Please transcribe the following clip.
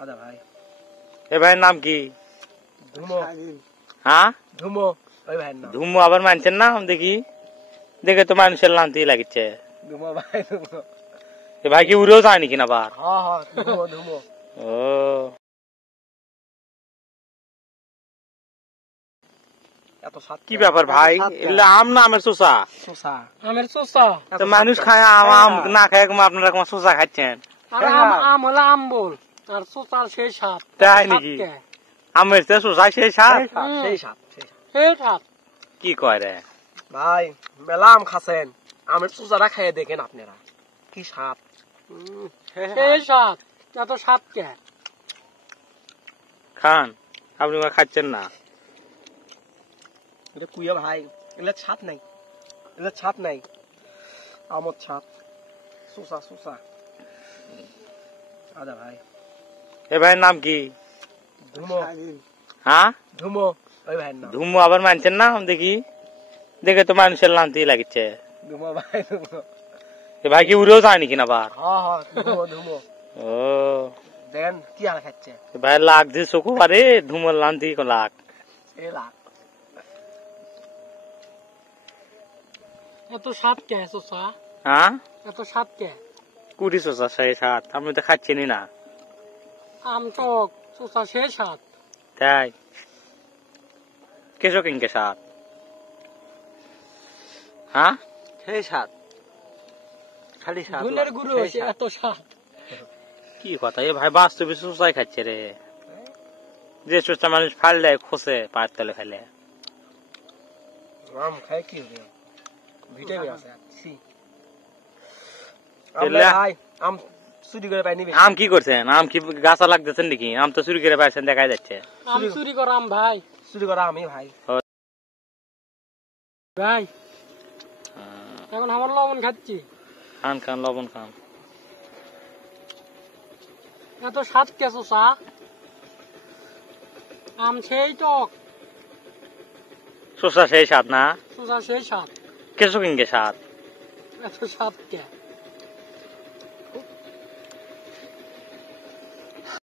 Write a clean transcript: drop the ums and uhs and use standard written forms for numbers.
আদা ভাই। এ ভাইয়ের নাম কি? ধুমো। হ্যাঁ ধুমো, ওই ভাইয়ের নাম। ধুমো আবার মানুষের নাম দেখি, দেখে তো মানুষের নামতেই লাগিচ্ছে। ধুমো ভাই, ধুমো। এ ভাই কি উড়েও যায় নাকি না আবার? হ্যাঁ হ্যাঁ, ধুমো ধুমো। ও এত স্বাদ কি ব্যাপার ভাই? এগুলো আম না আমের চোষা? শসা। আমের চোষা। তো মানুষ খায় আম না খায়, আপনারা চোষা খাচ্ছেন? আর আম হলো আম্বল, আর চোষার সেই স্বাদ। তাই নাকি? আমের চেয়ে চোষা সেই স্বাদ? সেই স্বাদ, সেই স্বাদ। সেই স্বাদ। কি কয় রে ভাই, মেলা আম খাচ্ছেন, আমের চোষাটা খেয়ে দেখেন আপনারা, কি স্বাদ। সেই স্বাদ, এত স্বাদ কে? খান, আপনি খাচ্ছেন না? এটা কুইয়া ভাই, এগুলো ছাদ নাই, এগুলো ছাদ নাই, আমর ছাদ, চোষা চোষা। আদা ভাই। এ ভাইয়ের নাম কি? ধুমো। হ্যাঁ ধুমো, ওই ভাইয়ের নাম। ধুমো আবার মানুষের নাম দেখি, দেখে তো মানুষের নামতেই লাগিচ্ছে। ধুমো ভাই, ধুমো। এ ভাই কি উড়েও যায় নাকি না আবার? হ্যাঁ হ্যাঁ, ধুমো ধুমো। ও দেন কি আর খাচ্ছে? ভাই লাগ যে চকু পারে, ধুমোর লান্তি লাগ। এই লাখ। এত স্বাদ কে চোষা? হ্যাঁ এত স্বাদ কে? কুড়ি চোষা সেই সাত, আপনি তো খাচ্ছেনই না। আম টক, চোষা সেই স্বাদ। তাই কেশো কিনকে সাত? হ্যাঁ সেই স্বাদ, খালি স্বাদ। ধুনের গুরু হয়েছে এত স্বাদ। কি কথা, এ ভাই বাস্তবে চোষাই খাচ্ছে রে। যে চোষা মানুষ ফাল দেয় খোসে পায়ের তলে ফেলে। আম খাই কি হবে? ভিটামিন আছে। সি তাহলে ভাই, আম চুরি করে পাই নিবি। আম কি করছেন? আম কি গাছা লাগতেছেন নাকি? আম তো চুরি করে পাইছেন, দেখাই যাচ্ছে। আম চুরি করা আম ভাই। চুরি করা আমি ভাই। ভাই এখন আমার লবণ খাচ্ছি। খান খান, লবণ খান। এত স্বাদ কে চোষা? আম সেই টক, চোষা সেই সাত না? চোষা সেই স্বাদ। কেশো কিনকে সাত? এত স্বাদ কে?